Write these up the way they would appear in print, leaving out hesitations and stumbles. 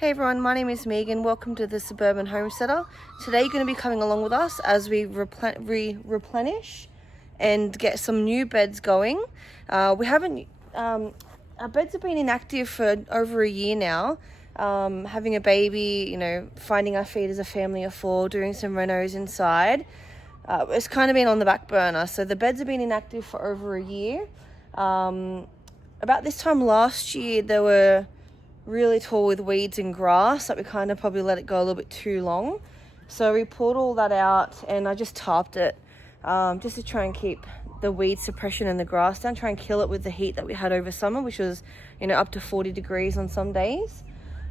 Hey everyone, my name is Megan. Welcome to the Suburban Homesteader. Today you're going to be coming along with us as we replenish and get some new beds going. Our beds have been inactive for over a year now. Having a baby, finding our feet as a family of four, doing some renos inside. It's kind of been on the back burner. So the beds have been inactive for over a year. About this time last year, they were really tall with weeds and grass, that we kind of probably let it go a little bit too long. So we pulled all that out and I just tarped it just to try and keep the weed suppression and the grass down, try and kill it with the heat that we had over summer, which was up to 40 degrees on some days.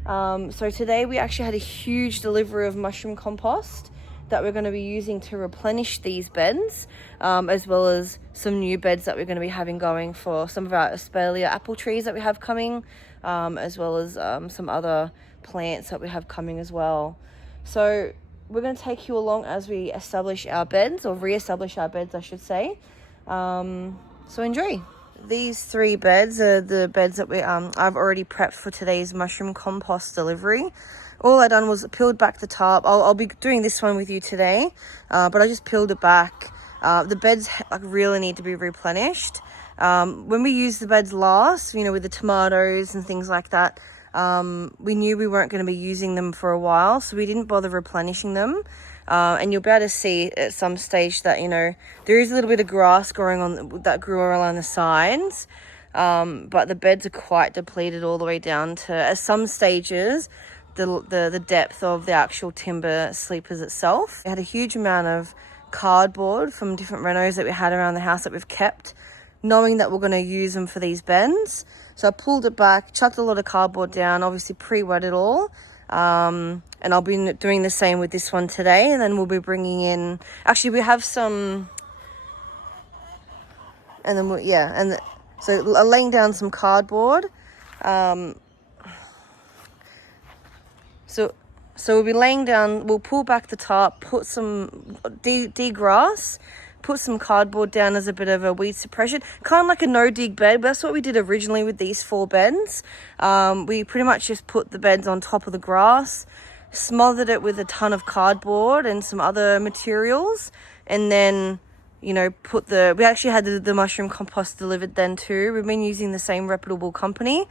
So today we actually had a huge delivery of mushroom compost that we're going to be using to replenish these beds, as well as some new beds that we're going to be having going for some of our Espalier apple trees that we have coming, as well as some other plants that we have coming as well. So we're going to take you along as we establish our beds, or re-establish our beds I should say. So enjoy. These three beds are the beds that I've already prepped for today's mushroom compost delivery. All I done was peeled back the tarp. I'll be doing this one with you today, but I just peeled it back. The beds really need to be replenished. When we used the beds last, with the tomatoes and things like that, we knew we weren't going to be using them for a while, so we didn't bother replenishing them. And you'll be able to see at some stage that, there is a little bit of grass growing on that grew along the sides. But the beds are quite depleted all the way down to, at some stages, the depth of the actual timber sleepers itself. We had a huge amount of cardboard from different renos that we had around the house that we've kept, knowing that we're going to use them for these bends. So I pulled it back, chucked a lot of cardboard down, obviously pre-wet it all. And I'll be doing the same with this one today, and then we'll be bringing in, actually we have some, and then so laying down some cardboard. So we'll be laying down, we'll pull back the tarp, put some de-grass, put some cardboard down as a bit of a weed suppression, kind of like a no-dig bed, but that's what we did originally with these four beds. We pretty much just put the beds on top of the grass, smothered it with a ton of cardboard and some other materials, and then we actually had the mushroom compost delivered then too. We've been using the same reputable company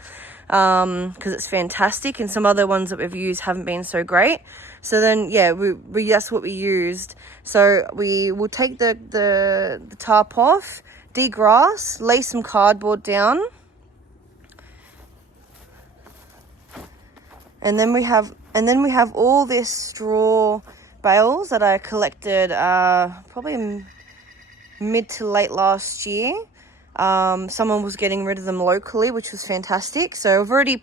because it's fantastic, and some other ones that we've used haven't been so great. So then that's what we used. So we will take the tarp off, de-grass, lay some cardboard down, and then we have all this straw bales that I collected probably mid to late last year. Someone was getting rid of them locally, which was fantastic. So I've already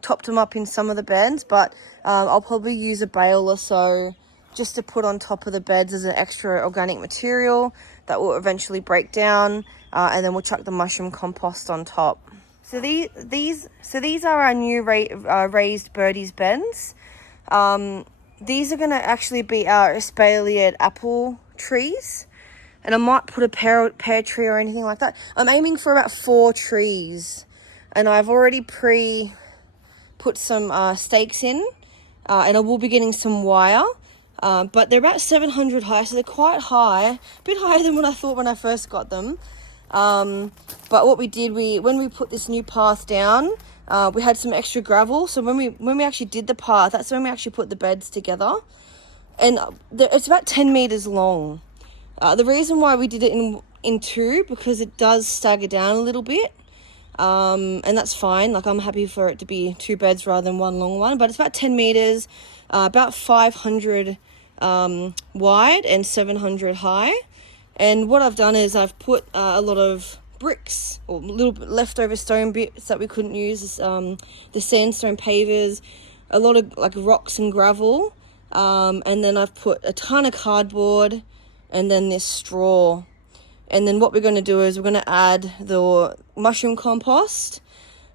topped them up in some of the beds, but I'll probably use a bale or so just to put on top of the beds as an extra organic material that will eventually break down, and then we'll chuck the mushroom compost on top. So these are our new raised birdies beds. These are going to actually be our Espalier apple trees. And I might put a pear tree or anything like that. I'm aiming for about 4 trees. And I've already put some stakes in. And I will be getting some wire. But they're about 700 high, so they're quite high. A bit higher than what I thought when I first got them. But what we did, when we put this new path down, we had some extra gravel. So when we actually did the path, that's when we actually put the beds together. And it's about 10 meters long. The reason why we did it in two, because it does stagger down a little bit, and that's fine. I'm happy for it to be 2 beds rather than one long one, but it's about 10 meters, about 500 wide and 700 high. And what I've done is I've put a lot of bricks or little leftover stone bits that we couldn't use, the sandstone pavers, a lot of rocks and gravel, and then I've put a ton of cardboard, and then this straw. And then what we're going to do is we're going to add the mushroom compost,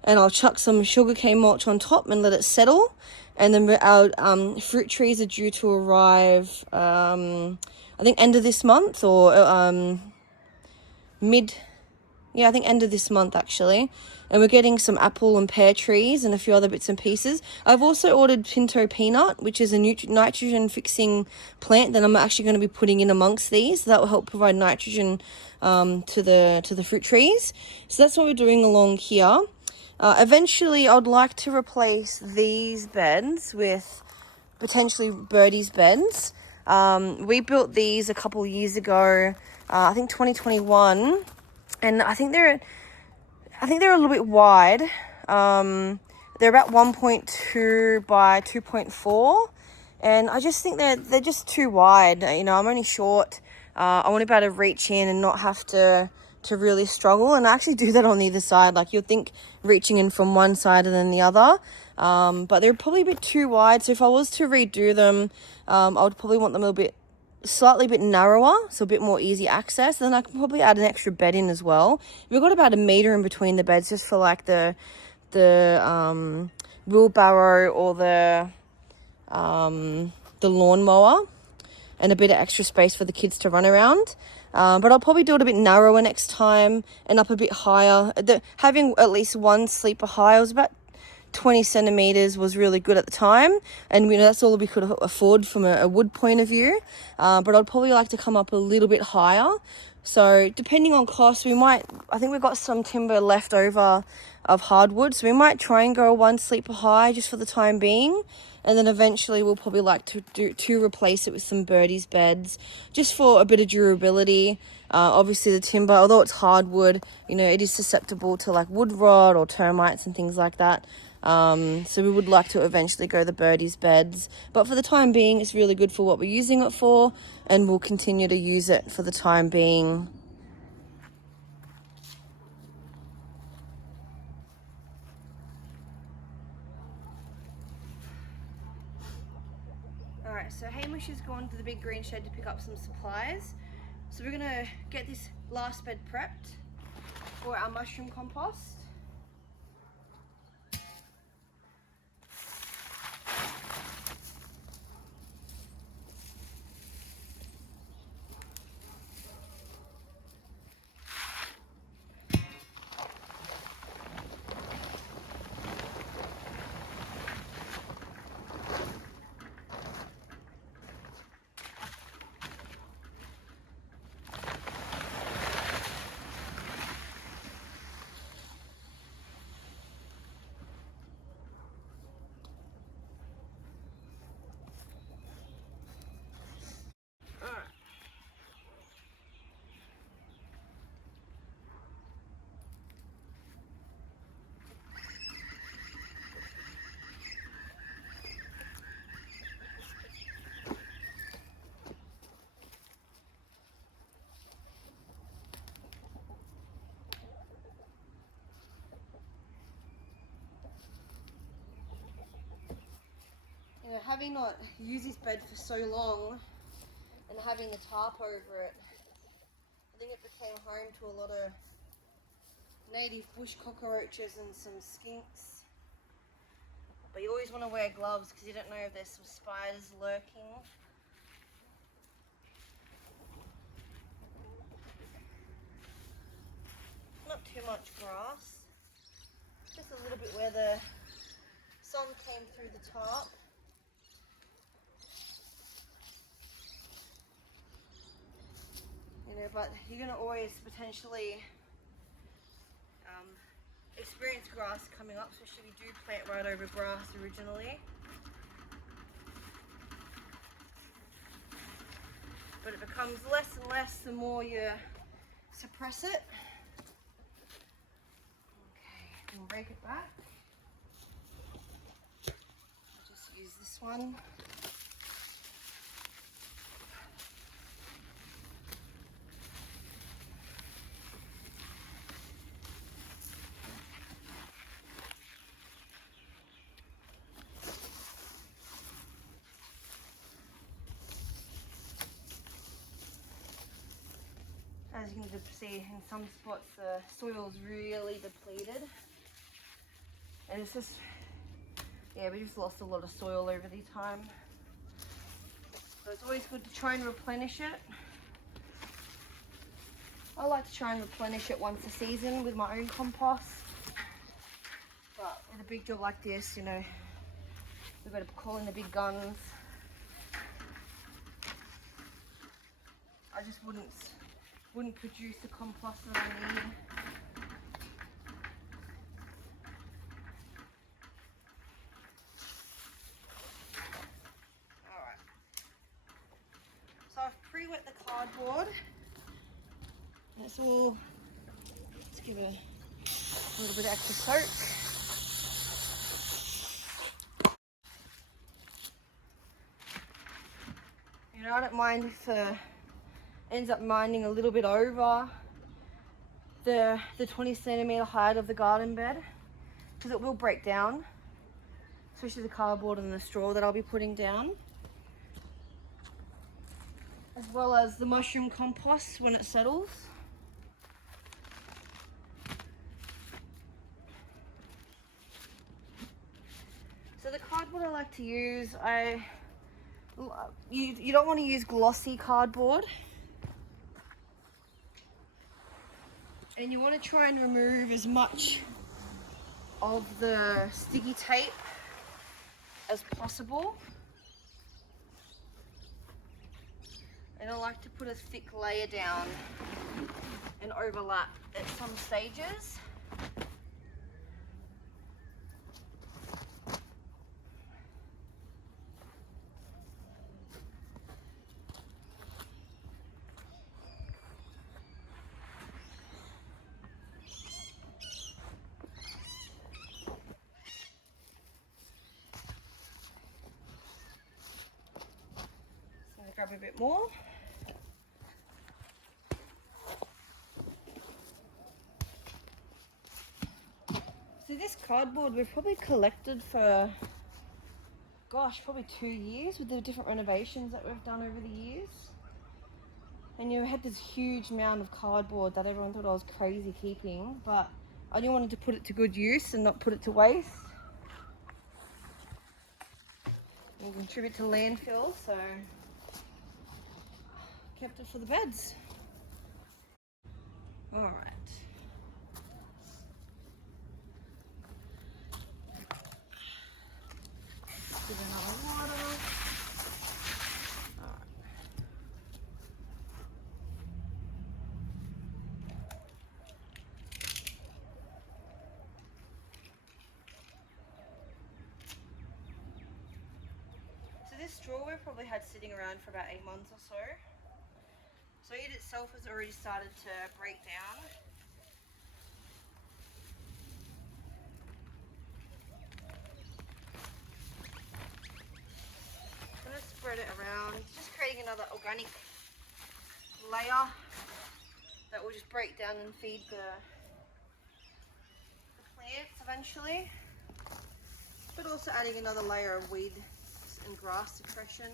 and I'll chuck some sugarcane mulch on top and let it settle. And then our fruit trees are due to arrive, I think end of this month or mid Yeah, I think end of this month actually. And we're getting some apple and pear trees and a few other bits and pieces. I've also ordered pinto peanut, which is a nitrogen fixing plant that I'm actually going to be putting in amongst these. So that will help provide nitrogen to the fruit trees. So that's what we're doing along here. Eventually, I'd like to replace these beds with potentially Birdie's beds. We built these a couple years ago, I think 2021, and I think they're a little bit wide. They're about 1.2 by 2.4, and I just think they're just too wide. You know, I'm only short. I want to be able to reach in and not have to really struggle, and I actually do that on either side. Like, you'd think reaching in from one side and then the other, but they're probably a bit too wide. So if I was to redo them, I would probably want them a little bit slightly bit narrower, so a bit more easy access. Then I can probably add an extra bed in as well. We've got about a meter in between the beds, just for like the wheelbarrow or the lawnmower, and a bit of extra space for the kids to run around. But I'll probably do it a bit narrower next time and up a bit higher. Having at least one sleeper high, it was about 20 centimeters, was really good at the time, and you know, that's all we could afford from a wood point of view. But I'd probably like to come up a little bit higher. So depending on cost, I think we've got some timber left over of hardwood, so we might try and go one sleeper high just for the time being, and then eventually we'll probably like to replace it with some Birdie's beds, just for a bit of durability. Obviously the timber, although it's hardwood, you know, it is susceptible to like wood rot or termites and things like that. So we would like to eventually go the Birdie's beds, but for the time being, it's really good for what we're using it for, and we'll continue to use it for the time being. Alright, so Hamish has gone to the big green shed to pick up some supplies. So we're gonna get this last bed prepped for our mushroom compost. You know, having not used this bed for so long and having the tarp over it, I think it became home to a lot of native bush cockroaches and some skinks. But you always want to wear gloves because you don't know if there's some spiders lurking. Not too much grass, just a little bit where the sun came through the tarp. You know, but you're going to always potentially experience grass coming up, especially if you do plant right over grass originally. But it becomes less and less the more you suppress it. Okay, we'll break it back. I'll just use this one. As you can see, in some spots the soil's really depleted, and it's just, yeah, we just lost a lot of soil over the time. So it's always good to try and replenish it. I like to try and replenish it once a season with my own compost. But with a big job like this, you know, we've got to call in the big guns. I just wouldn't produce the compost that I need. Alright. So I've pre-wet the cardboard. Let's give it a little bit of extra soak. You know, I don't mind if ends up minding a little bit over the 20 centimeter height of the garden bed, because it will break down, especially the cardboard and the straw that I'll be putting down, as well as the mushroom compost when it settles. So the cardboard I like to use, you don't want to use glossy cardboard, and you want to try and remove as much of the sticky tape as possible. And I like to put a thick layer down and overlap at some stages. Grab a bit more. So this cardboard we've probably collected for, gosh, probably 2 years with the different renovations that we've done over the years. And you had this huge amount of cardboard that everyone thought I was crazy keeping, but I only wanted to put it to good use and not put it to waste and contribute to landfill, so kept it for the beds. All right. Give it another water. All right. So this straw we've probably had sitting around for about 8 months or so. So it itself has already started to break down. I'm going to spread it around, just creating another organic layer that will just break down and feed the plants eventually. But also adding another layer of weed and grass suppression.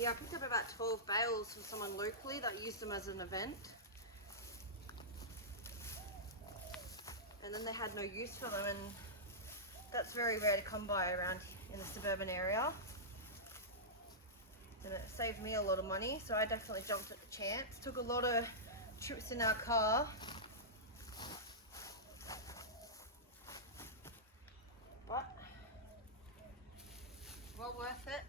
Yeah, I picked up about 12 bales from someone locally that used them as an event. And then they had no use for them, and that's very rare to come by around in the suburban area. And it saved me a lot of money, so I definitely jumped at the chance. Took a lot of trips in our car. But well worth it.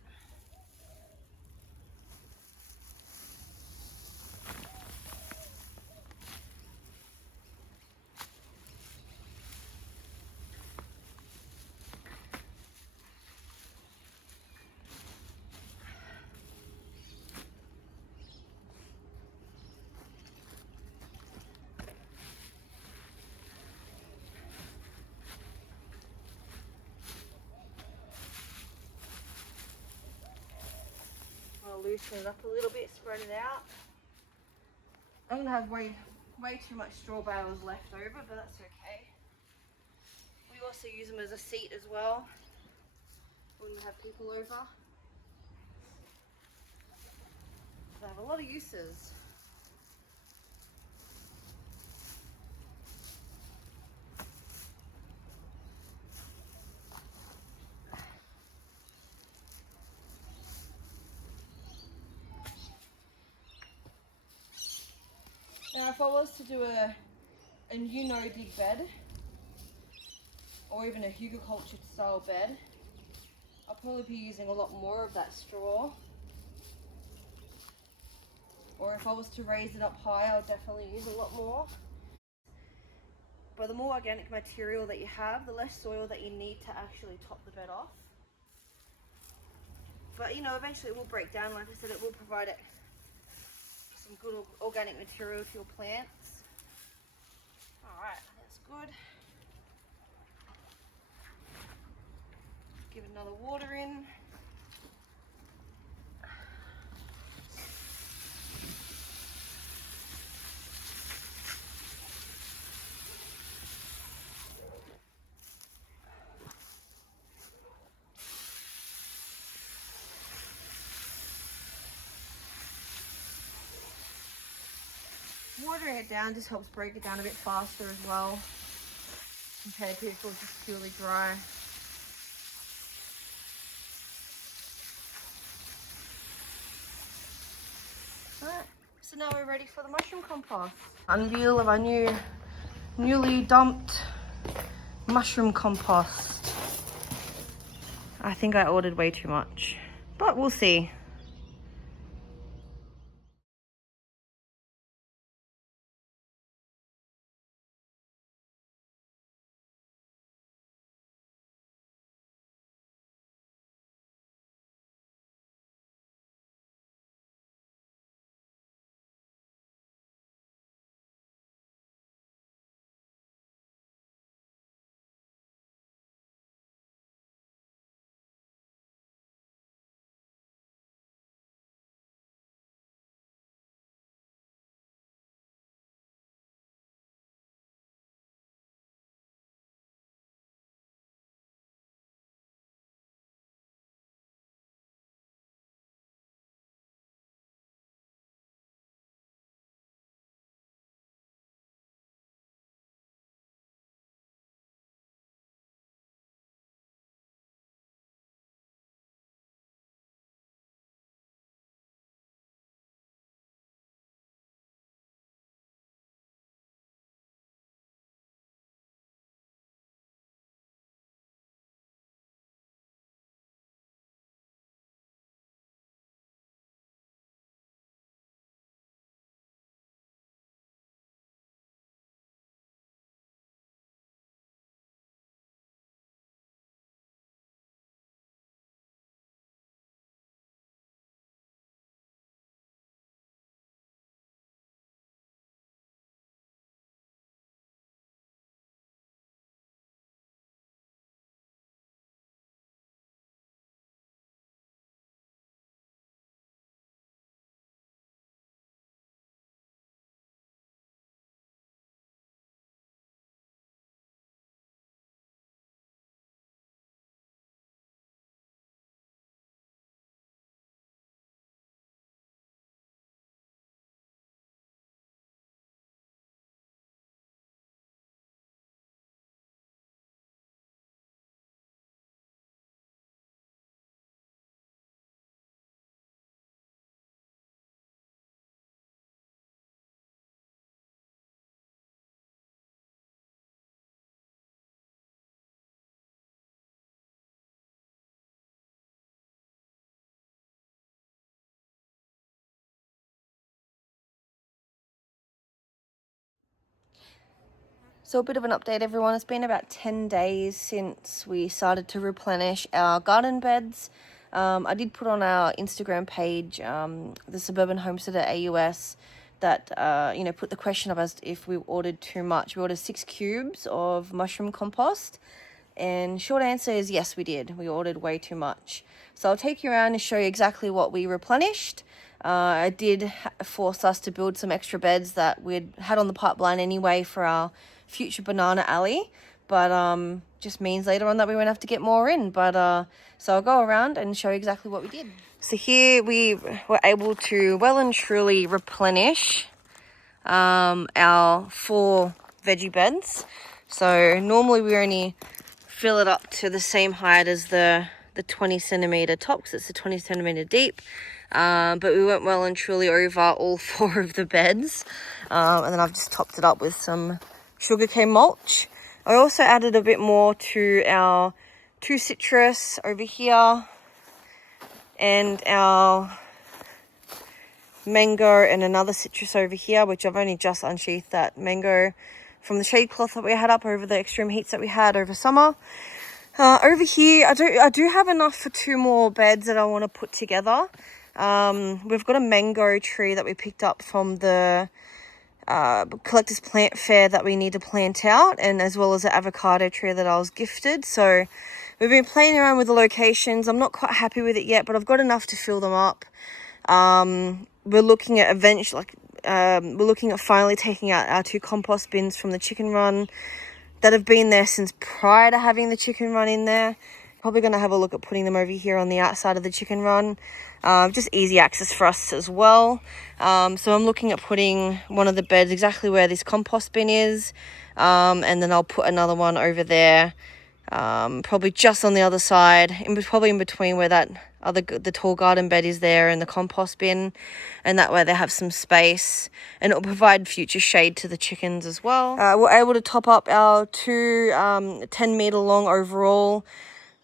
I'll loosen it up a little bit, spread it out. I'm gonna have way too much straw bales left over, but that's okay. We also use them as a seat as well when we have people over. They have a lot of uses. Now if I was to do a new no-dig bed, or even a hugelcultured style bed, I'll probably be using a lot more of that straw. Or if I was to raise it up high, I'll definitely use a lot more. But the more organic material that you have, the less soil that you need to actually top the bed off. But you know, eventually it will break down. Like I said, it will provide it some good organic material to your plants. Alright, that's good. Give it another water in. Watering it down just helps break it down a bit faster as well, compared to if it was just purely dry. Alright, so now we're ready for the mushroom compost. Unveil of our newly dumped mushroom compost. I think I ordered way too much, but we'll see. So a bit of an update, everyone. It's been about 10 days since we started to replenish our garden beds. I did put on our Instagram page, the Suburban Homesteader AUS, that, put the question up as if we ordered too much. We ordered 6 cubes of mushroom compost. And short answer is yes, we did. We ordered way too much. So I'll take you around and show you exactly what we replenished. I did force us to build some extra beds that we'd had on the pipeline anyway for our future banana alley, but just means later on that we won't have to get more in. But so I'll go around and show you exactly what we did. So here we were able to well and truly replenish our 4 veggie beds. So normally we only fill it up to the same height as the the 20 centimeter top because it's a 20 centimeter deep. But we went well and truly over all 4 of the beds. And then I've just topped it up with some sugarcane mulch. I also added a bit more to our 2 citrus over here and our mango and another citrus over here, which I've only just unsheathed that mango from the shade cloth that we had up over the extreme heats that we had over summer. Over here, I do have enough for 2 more beds that I want to put together. We've got a mango tree that we picked up from the collector's plant fair that we need to plant out, and as well as an avocado tree that I was gifted. So we've been playing around with the locations. I'm not quite happy with it yet, but I've got enough to fill them up. We're looking at finally taking out our 2 compost bins from the chicken run that have been there since prior to having the chicken run in there. Probably going to have a look at putting them over here on the outside of the chicken run. Just easy access for us as well. So I'm looking at putting one of the beds exactly where this compost bin is. And then I'll put another one over there. Probably just on the other side, probably in between where the tall garden bed is there and the compost bin, and that way they have some space and it'll provide future shade to the chickens as well. We're able to top up our 2 10-meter long overall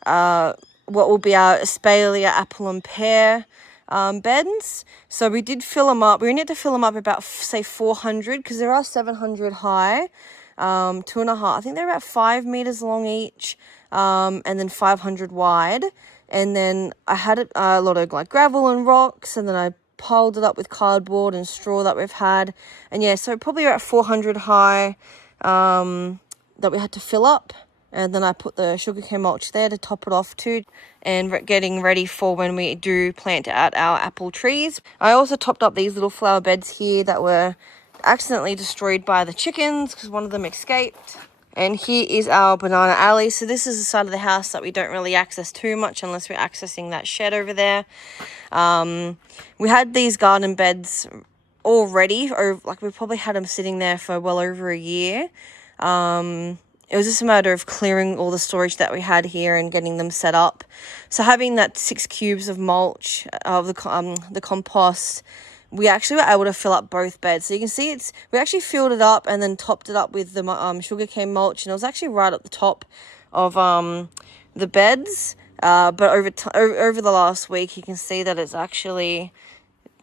what will be our Espalier apple and pear beds. So we did fill them up. We need to fill them up about say 400 because there are 700 high. 2.5, I think they're about 5 meters long each, and then 500 wide. And then I had a lot of like gravel and rocks, and then I piled it up with cardboard and straw that we've had. And yeah, so probably about 400 high that we had to fill up. And then I put the sugarcane mulch there to top it off too, and getting ready for when we do plant out our apple trees. I also topped up these little flower beds here that were accidentally destroyed by the chickens because one of them escaped. And here is our banana alley. So this is the side of the house that we don't really access too much unless we're accessing that shed over there. We had these garden beds already, or like we probably had them sitting there for well over a year. It was just a matter of clearing all the storage that we had here and getting them set up. So having that 6 cubes of mulch, of the compost, we actually were able to fill up both beds. So you can see we actually filled it up and then topped it up with the sugarcane mulch, and it was actually right at the top of the beds. But over the last week, you can see that it's actually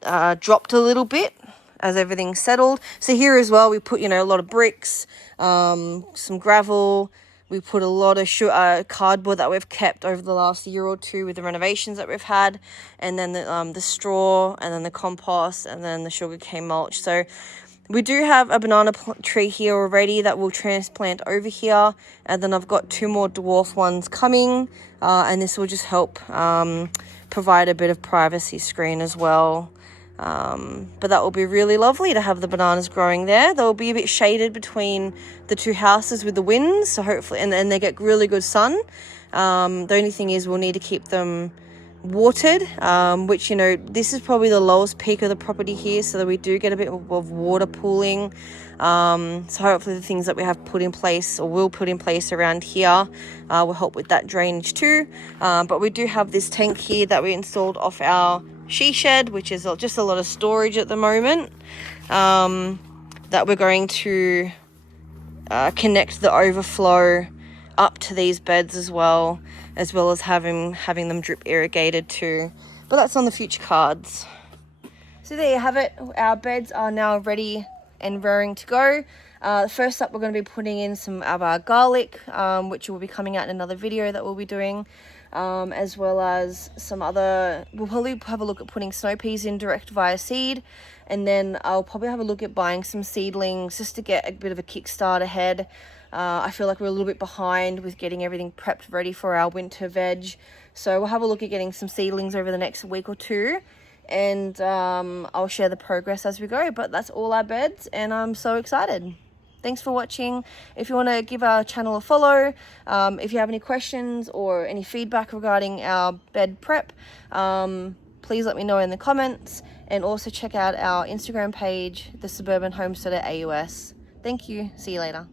dropped a little bit as everything settled. So here as well, we put, a lot of bricks, some gravel. We put a lot of cardboard that we've kept over the last year or 2 with the renovations that we've had, and then the straw, and then the compost, and then the sugarcane mulch. So we do have a banana tree here already that we'll transplant over here, and then I've got 2 more dwarf ones coming, and this will just help provide a bit of privacy screen as well. But that will be really lovely to have the bananas growing there. They'll be a bit shaded between the 2 houses with the winds, so hopefully, and they get really good sun. The only thing is we'll need to keep them watered, which, this is probably the lowest peak of the property here, so that we do get a bit of water pooling. So hopefully the things that we have put in place or will put in place around here will help with that drainage too. But we do have this tank here that we installed off our she shed, which is just a lot of storage at the moment, that we're going to connect the overflow up to these beds as well as having them drip irrigated too. But that's on the future cards. So there you have it. Our beds are now ready and raring to go. First up, we're going to be putting in some of our garlic, which will be coming out in another video that we'll be doing. As well as some other, we'll probably have a look at putting snow peas in direct via seed, and then I'll probably have a look at buying some seedlings just to get a bit of a kickstart ahead. I feel like we're a little bit behind with getting everything prepped ready for our winter veg, so we'll have a look at getting some seedlings over the next week or 2, and I'll share the progress as we go. But that's all our beds, and I'm so excited. Thanks for watching. If you want to give our channel a follow, if you have any questions or any feedback regarding our bed prep, please let me know in the comments, and also check out our Instagram page, the Suburban Homesteader AUS. Thank you. See you later.